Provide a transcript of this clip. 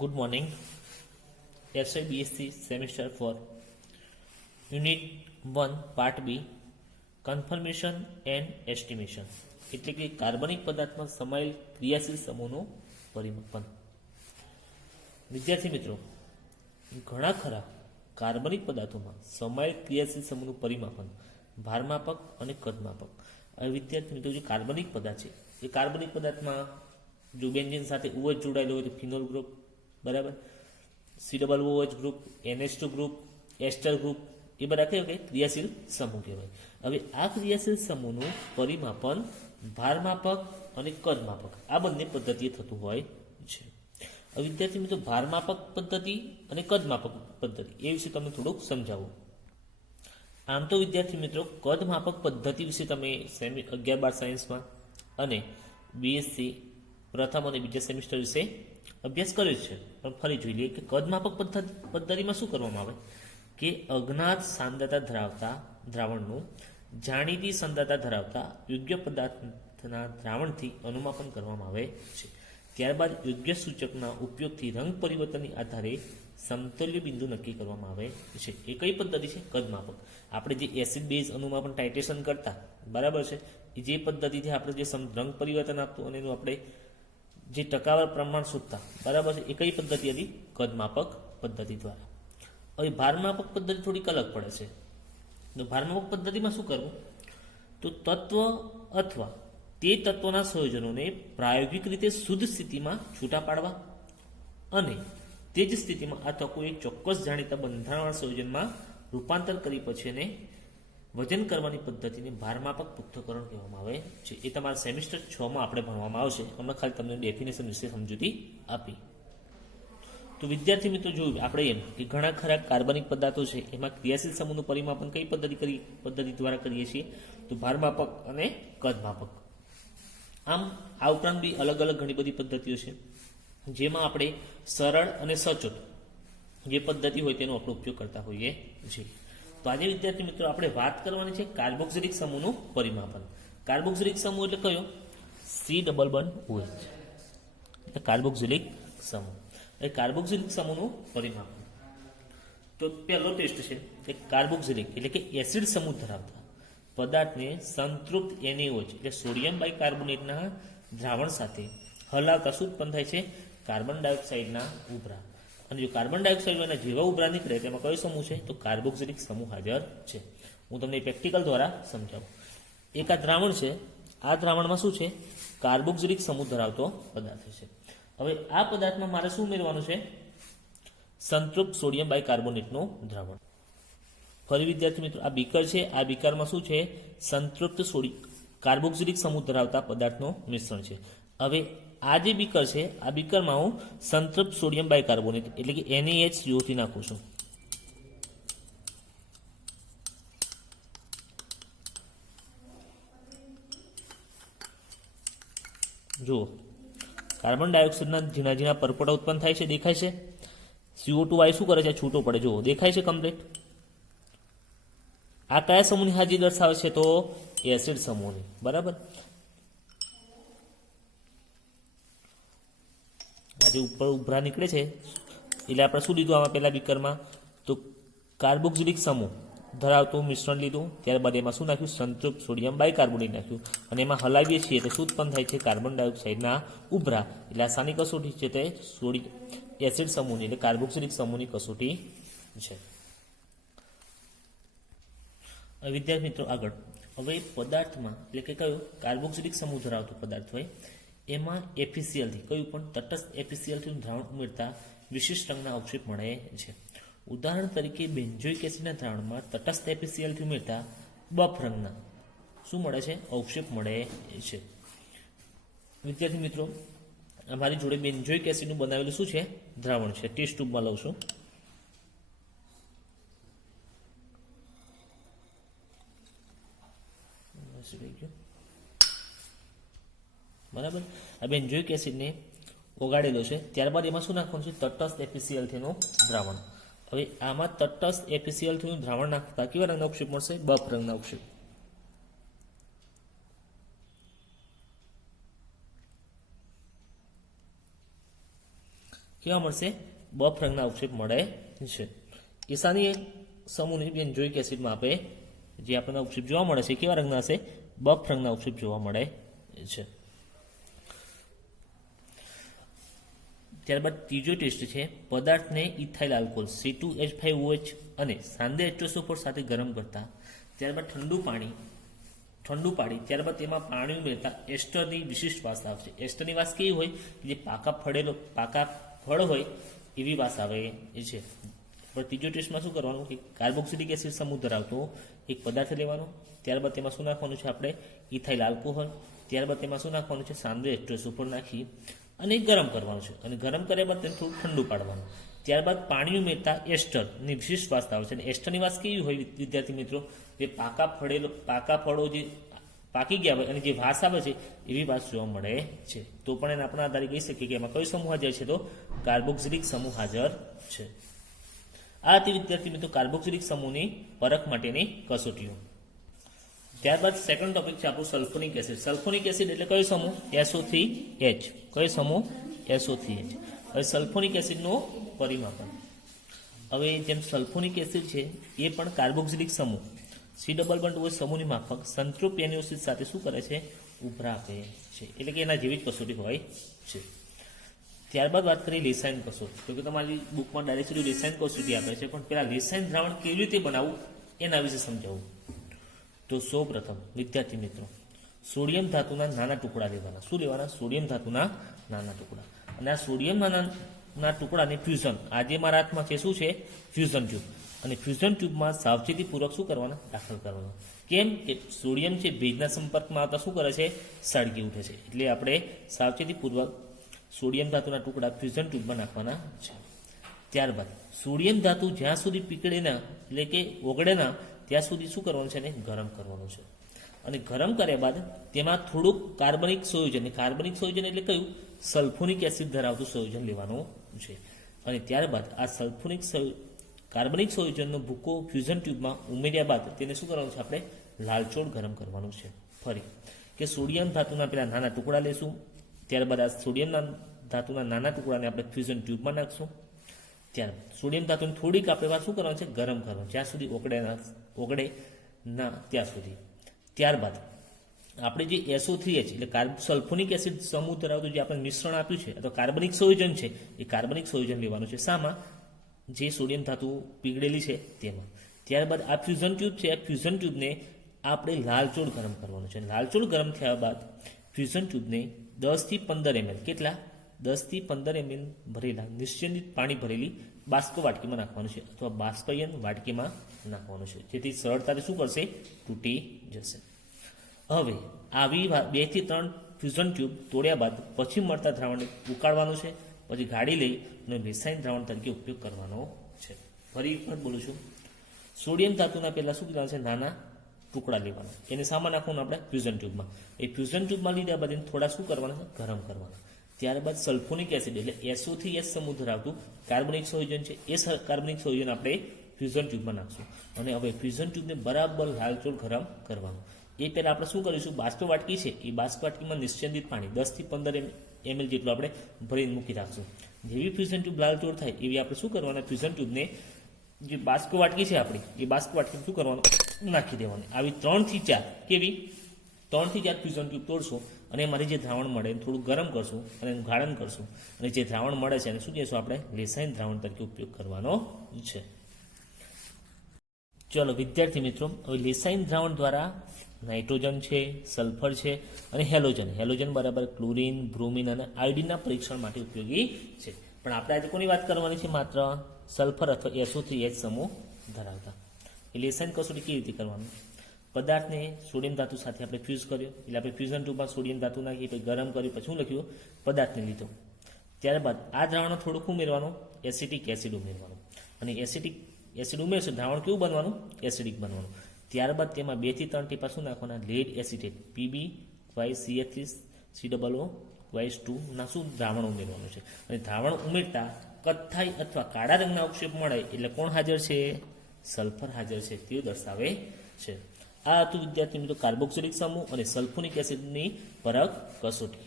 Good morning. SI BSc semester 4 unit 1 part B conformation and estimation એટલે કે કાર્બનિક પદાર્થમાં સમાયેલ ક્રિયાશીલ સમૂહનું પરિમાપન. વિદ્યાર્થી મિત્રો, ઘણા ખરા કાર્બનિક પદાર્થોમાં સમાયેલ ક્રિયાશીલ સમૂહનું પરિમાપન ભારમાપક અને કદમાપક. હવે વિદ્યાર્થી મિત્રો, જે કાર્બનિક પદાર્થ છે એ કાર્બનિક પદાર્થમાં જો બેન્ઝીન સાથે OH જોડાયેલો હોય તો ફિનોલ ગ્રુપ, બરાબર, COOH ગ્રુપ, NH2 ગ્રુપ, એસ્ટર ગ્રુપ, એ બધા કહેવાય ક્રિયાશીલ સમૂહ કહેવાય. હવે આ ક્રિયાશીલ સમૂહનું પરિમાપન ભારમાપક અને કદમાપક આ બંને પદ્ધતિએ થતું હોય છે. હવે વિદ્યાર્થી મિત્રો, ભારમાપક પદ્ધતિ અને કદમાપક પદ્ધતિ એ વિશે તમને થોડુંક સમજાવું. આમ તો વિદ્યાર્થી મિત્રો, કદમાપક પદ્ધતિ વિશે તમે 11-12 સાયન્સમાં અને બીએસસી પ્રથમ અને બીજા સેમિસ્ટર વિશે અભ્યાસ કર્યો છે. પણ ફરી જોઈ લઈએ કે કદમાપક પદ્ધતિમાં શું કરવામાં આવે કે અજ્ઞાત સાંદ્રતા ધરાવતા દ્રાવણનું જાણીતી સાંદ્રતા ધરાવતા યોગ્ય પદાર્થના દ્રાવણથી અનુમાપન કરવામાં આવે છે. ત્યારબાદ યોગ્ય સૂચકના ઉપયોગથી રંગ પરિવર્તનની આધારે સમતોલ્ય બિંદુ નક્કી કરવામાં આવે છે. એ કઈ પદ્ધતિ છે? કદમાપક. આપણે જે એસિડ બેઝ અનુમાપન ટાઇટ્રેશન કરતા, બરાબર છે, એ જે પદ્ધતિથી આપણે જે રંગ પરિવર્તન આપતું અને એનું આપણે જે ટકાવાર પ્રમાણ શોધતા, બરાબર છે, એ કઈ પદ્ધતિ હતી? કદમાપક પદ્ધતિ દ્વારા. હવે ભારમાપક પદ્ધતિ થોડીક અલગ પડે છે. તો ભારમાપક પદ્ધતિમાં શું કરવું? તો તત્વ અથવા તે તત્વના સંયોજનોને પ્રાયોગિક રીતે શુદ્ધ સ્થિતિમાં છૂટા પાડવા અને તે જ સ્થિતિમાં આ તત્વો એક ચોક્કસ જાણીતા બંધારણવાળા સંયોજનમાં રૂપાંતર કરી પછી એને વજન કરવાની પદ્ધતિને ભારમાપક પૃથ્થકરણ કહેવામાં આવે છે. એ તમારા સેમિસ્ટર 6માં આપણે ભણવામાં આવશે. હમણાં ખાલી તમને ડેફિનેશન વિશે સમજૂતી આપી. તો વિદ્યાર્થી મિત્રો, જોયું આપણે એમ કે ઘણા ખરા કાર્બનિક પદાર્થો છે એમાં ક્રિયાશીલ સમૂહનું પરિમાપન કઈ પદ્ધતિ દ્વારા કરીએ છીએ? તો ભારમાપક અને કદમાપક. આમ આ ઉપરાંત બી અલગ અલગ ઘણી બધી પદ્ધતિઓ છે જેમાં આપણે સરળ અને સચોટ જે પદ્ધતિ હોય તેનો આપણે ઉપયોગ કરતા હોઈએ છીએ. તો આજે વિદ્યાર્થી મિત્રો આપણે વાત કરવાની છે કાર્બોક્સિલિક સમૂહનું પરિમાપન. કાર્બોક્સિલિક સમૂહ એટલે કયો? COOH એટલે કાર્બોક્સિલિક સમૂહ. એ કાર્બોક્સિલિક સમૂહનું પરિમાપન. તો પહેલો ટેસ્ટ છે કે કાર્બોક્સિલિક એટલે કે એસિડ સમૂહ ધરાવતા પદાર્થને સંતૃપ્ત NaOH એટલે સોડિયમ બાયકાર્બોનેટના દ્રાવણ સાથે હલાવતા શું ઉત્પન્ન થાય છે? કાર્બન ડાયોક્સાઇડના ઉભરા. અને જો કાર્બન ડાયોક્સાઇડના જેવા ઉભરા નીકળે તેમાં કયો સમૂહ છે? તો કાર્બોક્સિલિક સમૂહ હાજર છે. હું તમને પ્રેક્ટિકલ દ્વારા સમજાવું. એક આ દ્રાવણ છે, આ દ્રાવણમાં શું છે? કાર્બોક્સિલિક સમૂહ ધરાવતો પદાર્થ છે. હવે આ પદાર્થમાં મારે શું ઉમેરવાનું છે? સંતૃપ્ત સોડિયમ બાયકાર્બોનેટનું દ્રાવણ. ફરી વિદ્યાર્થી મિત્રો, આ બીકર છે, આ બીકરમાં શું છે? સંતૃપ્ત કાર્બોક્સિલિક સમૂહ ધરાવતા પદાર્થનું મિશ્રણ છે. હવે આ જે બીકર છે, આ બીકરમાં હું સંતૃપ્ત સોડિયમ બાયકાર્બોનેટ એટલે કે NaHCO નાખું છું. જુઓ, કાર્બન ડાયોક્સાઇડના ઝીણા ઝીણા પરપોટા ઉત્પન્ન થાય છે, દેખાય છે. CO2 વાયુ શું કરે છે? છૂટો પડે. જુઓ, દેખાય છે કમ્પ્લીટ. આ કયા સમૂહની હાજરી દર્શાવે છે? તો એસિડ સમૂહની, બરાબર. આજે ઉપર ઉભરા નીકળે છે એટલે આપણે શું લીધું આમાં પહેલા બીકરમાં? તો કાર્બોક્સિલિક સમૂહ ધરાવતું મિશ્રણ લીધું. ત્યારબાદ એમાં શું નાખ્યું? સંતૃપ્ત સોડિયમ બાયકાર્બોનેટ નાખ્યું અને એમાં હલાવીએ છીએ તો શું ઉત્પન્ન થાય છે? કાર્બન ડાયોક્સાઇડના ઉભરા. એટલે આ શાની કસોટી છે? તે એસિડ સમૂહની એટલે કાર્બોક્સિલિક સમૂહની કસોટી છે. વિદ્યાર્થી મિત્રો, આગળ હવે પદાર્થમાં એટલે કે કયો કાર્બોક્સિલિક સમૂહ ધરાવતો પદાર્થ હોય એમાં એફીસીએલથી કયું પણ તટસ્થ એફીસીએલથી દ્રાવણ ઉમેરતા વિશિષ્ટ રંગના અવક્ષેપ મળે છે. ઉદાહરણ તરીકે બેન્ઝોઇક એસિડના દ્રાવણમાં તટસ્થ એફીસીએલથી ઉમેરતા બફ રંગના શું મળે છે? અવક્ષેપ મળે છે. વિદ્યાર્થી મિત્રો, અમારી જોડે બેન્ઝોઇક એસિડનું બનાવેલું શું છે? દ્રાવણ છે. ટેસ્ટ ટ્યુબમાં લઉં છું. બરાબર. આ બેન્ઝોઇક એસિડને ઓગાળેલો છે. ત્યારબાદ એમાં શું નાખવાનું છે? તટસ્થ એફીસીએલથીનું દ્રાવણ. હવે આમાં તટસ્થ એફીસીએલથીનું દ્રાવણ નાખતા કેવા રંગના અવક્ષેપ મળશે? બફ રંગના અવક્ષેપ. કેવા મળશે? બફ રંગના અવક્ષેપ મળે છે. એસાની સમૂહની બેન્ઝોઇક એસિડમાં આપણે જે આપણને અવક્ષેપ જોવા મળે છે કેવા રંગના હશે? બફ રંગના અવક્ષેપ જોવા મળે છે. ત્યારબાદ ત્રીજો ટેસ્ટ છે પદાર્થને ઇથાઇલ આલ્કોહોલ C2H5OH અને સાંદે H2SO4 સાથે ગરમ કરતા, ત્યારબાદ ઠંડુ પાડી ત્યારબાદ તેમાં પાણી ઉમેરતા એસ્ટરની વિશિષ્ટ વાસ આવશે. એસ્ટરની વાસ કેવી હોય? જે પાકા ફળ હોય એવી વાસ આવે છે. પણ ત્રીજો ટેસ્ટમાં શું કરવાનું કે કાર્બોક્સિલિક એસિડ સમૂહ ધરાવતો એક પદાર્થ લેવાનો, ત્યારબાદ તેમાં શું નાખવાનું છે આપણે? ઇથાઇલ આલ્કોહોલ, ત્યારબાદ તેમાં શું નાખવાનું છે? સાંદે H2SO4 નાખી અને ગરમ કરવાનું છે. અને ગરમ કર્યા બાદ તેને થોડું ઠંડુ પાડવાનું, ત્યારબાદ પાણી ઉમેરતા એસ્ટરની વિશિષ્ટ વાસ આવે છે. અને એસ્ટરની વાસ કેવી હોય વિદ્યાર્થી મિત્રો? જે પાકા ફળો જે પાકી ગયા હોય અને જે વાસ આવે છે એવી વાસ જોવા મળે છે. તો પણ એને આપણા આધારે કહી શકીએ કે એમાં કયો સમૂહ હાજર છે? તો કાર્બોક્સિલિક સમૂહ હાજર છે. આ હતી વિદ્યાર્થી મિત્રો કાર્બોક્સિલિક સમૂહની પરખ માટેની કસોટીઓ. ત્યારબાદ સેકન્ડ ટોપિક છે આપણું સલ્ફોનિક એસિડ. સલ્ફોનિક એસિડ એટલે કયો સમૂહ? SO3H. કયો સમૂહ? SO3H. હવે સલ્ફોનિક એસિડનું પરિમાપન. હવે જેમ સલ્ફોનિક એસિડ છે એ પણ કાર્બોક્સિલિક સમૂહ C++ સમૂહની માફક સંત્રોપિયાનોસિસ સાથે શું કરે છે? ઉભરા આપે છે. એટલે કે એના જેવી જ કસોટી હોય છે. ત્યારબાદ વાત કરીએ લેસાઇન કસોટી. તો કે તમારી બુકમાં ડાયરેક્ટ લેસાઇન કસોટી આપે છે, પણ પેલા લેસાઇન દ્રાવણ કેવી રીતે બનાવવું એના વિશે સમજાવવું. તો સૌ પ્રથમ વિદ્યાર્થી મિત્રો સોડિયમ ધાતુના નાના ટુકડા લેવાના. શું લેવાના? સોડિયમ ધાતુના નાના ટુકડા. અને આ સોડિયમ નાના ટુકડાને ફ્યુઝન, આજે મારા હાથમાં છે શું છે? Fusion tube. અને ફ્યુઝન ટ્યુબમાં સાવચેતીપૂર્વક શું કરવાના? દાખલ કરવાના. કેમ કે સોડિયમ છે ભેજના સંપર્કમાં આવતા શું કરે છે? સળગી ઉઠે છે. એટલે આપણે સાવચેતીપૂર્વક સોડિયમ ધાતુના ટુકડા ફ્યુઝન ટ્યુબમાં નાખવાના છે. ત્યારબાદ સોડિયમ ધાતુ જ્યાં સુધી પીકળે ના એટલે કે ઓગળે ના ત્યાં સુધી શું કરવાનું છે? એને ગરમ કરવાનું છે. અને ગરમ કર્યા બાદ તેમાં થોડુંક કાર્બનિક સંયોજન, કાર્બનિક સંયોજન એટલે કયું? સલ્ફોનિક એસિડ ધરાવતું સંયોજન લેવાનું છે. અને ત્યારબાદ આ કાર્બનિક સંયોજનનો ભૂકો ફ્યુઝન ટ્યુબમાં ઉમેર્યા બાદ તેને શું કરવાનું છે? આપણે લાલચોળ ગરમ કરવાનું છે. ફરી કે સોડિયમ ધાતુના પેલા નાના ટુકડા લેશું, ત્યારબાદ આ સોડિયમ ધાતુના નાના ટુકડાને આપણે ફ્યુઝન ટ્યુબમાં નાખશું. ત્યારબાદ સોડિયમ ધાતુને થોડીક આપણે શું કરવાનું છે? ગરમ કરવાનું, જ્યાં સુધી ઓગળે ના ત્યાં સુધી. ત્યારબાદ આપણે જે SO3H એટલે સલ્ફોનિક એસિડ સમૂહ ધરાવતું જે આપણે મિશ્રણ આપ્યું છે અથવા કાર્બનિક સંયોજન છે એ કાર્બનિક સંયોજન લેવાનું છે. શામાં? જે સોડિયમ ધાતુ પીગળેલી છે તેમાં. ત્યારબાદ આ ફ્યુઝન ટ્યુબ છે, આ ફ્યુઝન ટ્યુબને આપણે લાલચોળ ગરમ કરવાનું છે. લાલચોળ ગરમ થયા બાદ ફ્યુઝન ટ્યુબને 10 થી 15 ml કેટલા? 10 થી 15 ml ભરેલા નિશ્ચિત પાણી ભરેલી બાષ્પ વાટકીમાં નાખવાનું છે અથવા બાષ્પયન વાટકીમાં નાખવાનું છે, જેથી સરળતાથી શું કરશે? તૂટી જશે. હવે આવી 2 થી 3 ફ્યુઝન ટ્યુબ તોડ્યા બાદ પછી મળતા દ્રાવણને ઉકાળવાનું છે, પછી ગાળી લઈ અને લેસાઇન દ્રાવણ તરીકે ઉપયોગ કરવાનો છે. ફરી વખત બોલું છું, સોડિયમ ધાતુના પહેલાં શું કરવાનું છે? નાના ટુકડા લેવાના. એને સામાન નાખવાનું આપણે ફ્યુઝન ટ્યુબમાં. એ ફ્યુઝન ટ્યુબમાં લીધા બાદ એને થોડા શું કરવાના છે? ગરમ કરવાના. ત્યારબાદ સલ્ફોનિક એસિડ એટલે SO3H સમૂહ ધરાવતું કાર્બનિક સંયોજન છે, એ કાર્બનિક સંયોજન આપણે ફ્યુઝન ટ્યુબમાં નાખશું. અને હવે ફ્યુઝન ટ્યુબને બરાબર લાલચોળ ગરમ કરવાનું. એ પહેલાં આપણે શું કરીશું? બાષ્પ વાટકી છે એ બાષ્પ વાટકીમાં નિશ્ચિત પાણી 10 થી 15 ml જેટલું આપણે ભરીને મૂકી રાખશું. જેવી ફ્યુઝન ટ્યુબ લાલચોળ થાય એવી આપણે શું કરવાના? ફ્યુઝન ટ્યુબને જે બાષ્પ વાટકી છે આપણી એ બાષ્પ વાટકી શું કરવાનું? નાખી દેવાની. આવી 3 થી 4 કેવી? 3 થી 4 ફ્યુઝન ટ્યુબ તોડશું અને મારી જે દ્રાવણ મળે એને થોડું ગરમ કરશું અને એનું ગાળણ કરશું. અને જે દ્રાવણ મળે છે એને શું કહીશું? આપણે લેસાઇન દ્રાવણ તરીકે ઉપયોગ કરવાનો છે. ચલો વિદ્યાર્થી મિત્રો, હવે લેસાઇન દ્રાવણ દ્વારા નાઇટ્રોજન છે, સલ્ફર છે અને હેલોજન બરાબર ક્લોરિન, બ્રોમિન અને આયોડિનના પરીક્ષણ માટે ઉપયોગી છે. પણ આપણે આજે કોની વાત કરવાની છે? માત્ર સલ્ફર અથવા SO3H સમૂહ ધરાવતા. એ લેસાઇન કસોટી કેવી રીતે કરવાનું? પદાર્થને સોડિયમ ધાતુ સાથે આપણે ફ્યુઝ કર્યો, એટલે આપણે ફ્યુઝન ટ્યુબમાં સોડિયમ ધાતુ નાખી, પછી ગરમ કર્યું, પછી શું લખ્યું? પદાર્થને લીધો. ત્યારબાદ આ દ્રાવણ થોડુંક ઉમેરવાનું, એસિટિક એસિડ ઉમેરવાનું. અને એસિટિક એસિડ ઉમેરશે દ્રાવણ કેવું બનવાનું? એસિડિક બનવાનું. ત્યારબાદ તેમાં 2 થી 3 ટીપા શું નાખવાના? લેડ એસિટેટ PbYCH3COO2 ના શું દ્રાવણ ઉમેરવાનું છે. અને દ્રાવણ ઉમેરતા કથ્થાઈ અથવા કાળા રંગના અવક્ષેપ મળે એટલે કોણ હાજર છે? સલ્ફર હાજર છે તે દર્શાવે છે. આ હતું વિદ્યાર્થી મિત્રો કાર્બોક્સિલિક સમૂહ અને સલ્ફોનિક એસિડની પરખ કસોટી.